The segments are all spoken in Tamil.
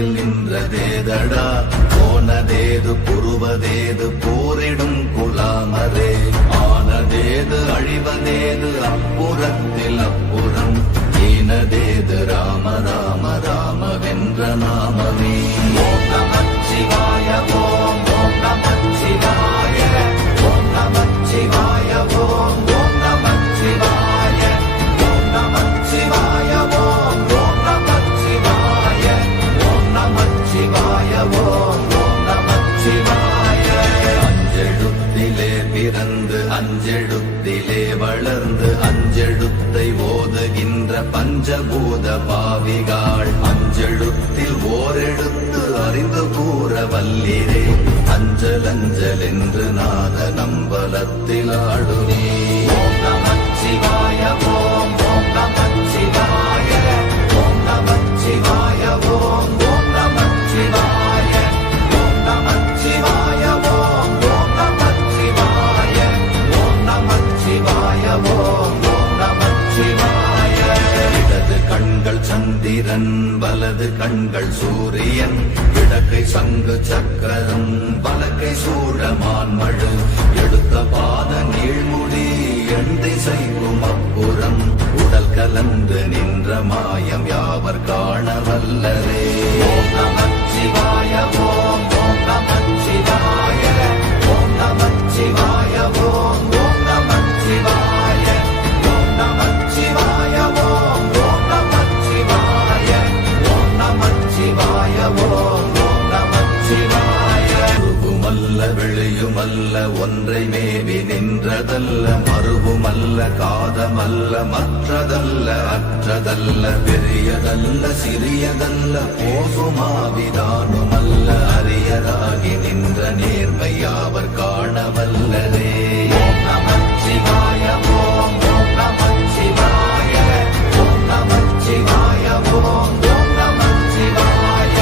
புறத்தில் நின்றதேதடா போனதேது புருவதேது போரிடும் குலாமரே ஆனதேது அழிவதேது அப்புறத்தில் அப்புறம் ஈனதேது ராம ராம ராம வென்ற நாமமே ஓம் நமச்சிவாய ஓம் ஓம் நமச்சிவாய ஓம் நமச்சிவாய ஓம் ஓம் நமச்சிவாய ஓம் நமச்சிவாய ஓம் ஓம் நமச்சிவாய ஓம் நமச்சிவாய ஓம் ஓம் நமச்சிவாய அஞ்செழுத்திலே பிறந்து அஞ்செழுத்திலே வளர்ந்து அஞ்செழுத்தை ஓதுகின்ற பஞ்சபூத பாவிகாள் அஞ்செழுத்தில் ஓரெழுத்து அறிந்து கூற வல்லிரே அஞ்சல் அஞ்சல் என்று நாத நம்பலத்தில் ஆடுனே ஓம் நமச்சிவாய ஓம் ஓம் நமச்சிவாய ஓம் நமச்சிவாய ஓம் ஓம் நமச்சிவாய ஓம் நமச்சிவாய ஓம் ஓம் நமச்சிவாய ஓம் நமச்சிவாய ஓம் ஓம் நமச்சிவாய இடது கண்கள் சந்திரன் வலது கண்கள் சூரியன் இடக்கை சங்கு சக்கரம் வலக்கை சூழமான்மழு எடுத்த பாத நீழ்முடி எண் திசைக்கும் அப்புறம் உடல் கலந்து நின்ற மாயம் யாவர் காண வல்லரே ஓம் நமச்சிவாய ஓம் ஓம் நமச்சிவாய ஓம் நமச்சிவாய ஓம் ஓம் நமச்சிவாய ஓம் நமச்சிவாய ஓம் ஓம் நமச்சிவாய ஓம் நமச்சிவாய ஓம் ஓம் நமச்சிவாய உருவுமல்ல வெளியுமல்ல ஒன்றை மேவி நின்றதல்ல மறுவுமல்ல காதமல்ல மற்றதல்ல அற்றதல்ல பெரியதல்ல சிறியதல்ல போகுமாவிதானுமல்ல அரியதாகி நின்ற நேர்மை யாவர் காண வல்லரே ஓம் நமச்சிவாய ஓம் ஓம் நமச்சிவாய ஓம் நமச்சிவாய ஓம் ஓம் நமச்சிவாய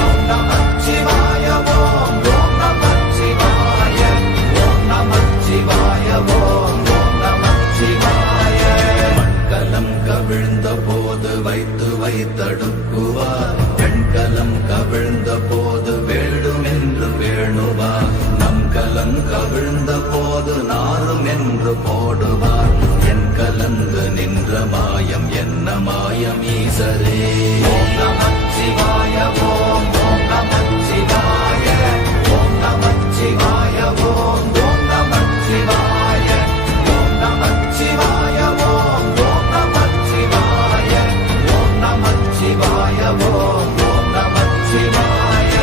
ஓம் நமச்சிவாய ஓம் ஓம் நமச்சிவாய ஓம் நமச்சிவாய ஓம் ஓம் நமச்சிவாய மண்கலம் கவிழ்ந்த போது வைத்து வைத்தடுக்குவார் பெண்கலம் கவிழ்ந்த போது வேடும் என்று வேணுவார் நம் கலம் கவிழ்ந்த போது நாரும் என்று போடுவார் என் கலந்து நின்ற மாயம் என்ன மாயம் ஈசரே ஓம் நமச்சிவாய ஓம் ஓம் நமச்சிவாய ஓம் நமச்சிவாய ஓம் ஓம் நமச்சிவாய ஓம் நமச்சிவாய ஓம் ஓம் நமச்சிவாய ஓம் நமச்சிவாய ஓம் ஓம் நமச்சிவாய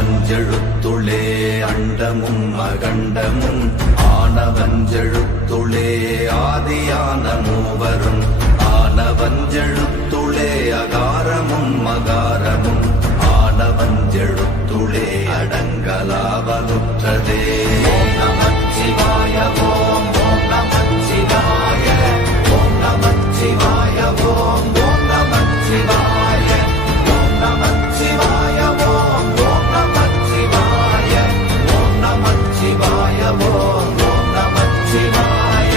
ஆனவஞ்செழுத்துளே அண்டமும் அகண்டமும் ஆனவஞ்செழுத்துளே ஆதியான மூவரும் ஆனவஞ்செழுத்துளே அகாரமும் மகாரமும் ஆனவஞ்செழுத்துளே அடங்கலாவலுற்றதே ஓம் நமச்சிவாய ஓம் ஓம் நமச்சிவாய ஓம் நமச்சிவாய ஓம் ஓம் நமச்சிவாய ஓம் நமச்சிவாய ஓம் ஓம் நமச்சிவாய ஓம் நமச்சிவாய ஓம் ஓம் நமச்சிவாய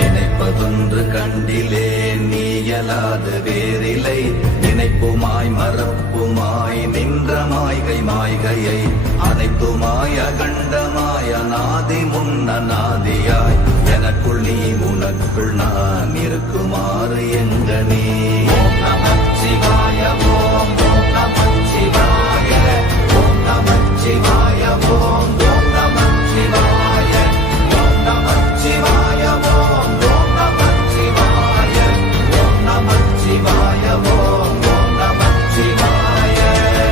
நினைப்பதொன்று கண்டிலே நீயலாது வேறில்லை நினைப்புமாய் மறப்புமாய் நின்ற மாய்கை மாய்கையை அனைத்துமாய் அகண்டமாய் அநாதி முன்னநாதியாய் எனக்குள் நீ உனக்குள் நான் இருக்குமாறு எங்கனே ஓம் நமச்சிவாய ஓம் ஓம் நமச்சிவாய ஓம் நமச்சிவாய ஓம் ஓம் நமச்சிவாய ஓம் நமச்சிவாய ஓம் ஓம் நமச்சிவாய ஓம் நமச்சிவாய ஓம் ஓம் நமச்சிவாய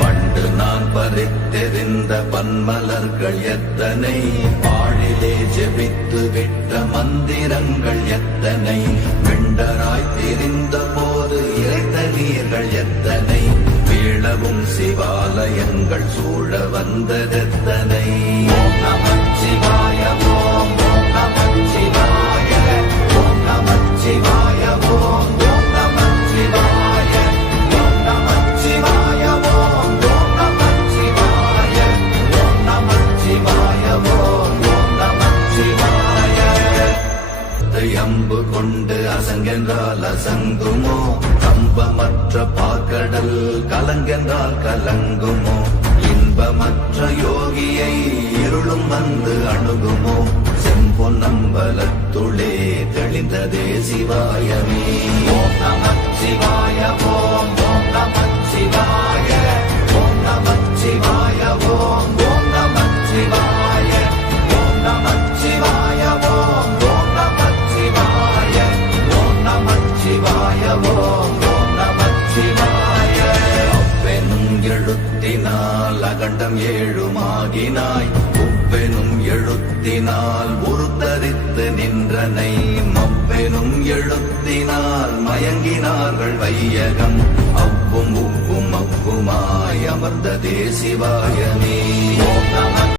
பண்டு நான் பறித்தெறிந்த பன்மலர்கள் எத்தனை பாழிலே ஜெபித்து விட்ட மந்திரங்கள் எத்தனை வெண்டராய் திரிந்த போது இறைத்த நீர்கள் எத்தனை வீழவும் சிவாலயங்கள் சூழ வந்ததெத்தனை ஓம் நமச்சிவாய ஓம் ஓம் நமச்சிவாய ஓம் நமச்சிவாய ஓம் ஓம் நமச்சிவாய ஓம் நமச்சிவாய ஓம் ஓம் நமச்சிவாய ஓம் நமச்சிவாய ஓம் ஓம் நமச்சிவாய அம்பு கொண்டு அசங்க கம்பென்றால் அசங்குமோ, கம்பமற்ற பாக்கடல் கலங்கென்றால் கலங்குமோ, இன்பமற்ற யோகியை இருளும் வந்து அணுகுமோ, செம்பொன்னம்பலத்துளே தெளிந்ததே சிவாயமே. ஓம் நமச்சிவாய ஓம் ஓம் நமச்சிவாய ஓம் நமச்சிவாய ஓம் ஓம் நமச்சிவாய ஓம் நமச்சிவாய ஓம் ஓம் நமச்சிவாய ஓம் நமச்சிவாய ஓம் ஓம் நமச்சிவாய. அப்பெனும் எழுத்தினால் அகண்டம் ஏழுமாகினாய், உப்பெனும் எழுத்தினால் உருத்தரித்து நின்றனை, மப்பெனும் எழுத்தினால் மயங்கினார்கள் வையகம், அவ்வும் உப்பும் அப்புமாய் அமர்ந்ததே சிவாயமே. ஓம் நம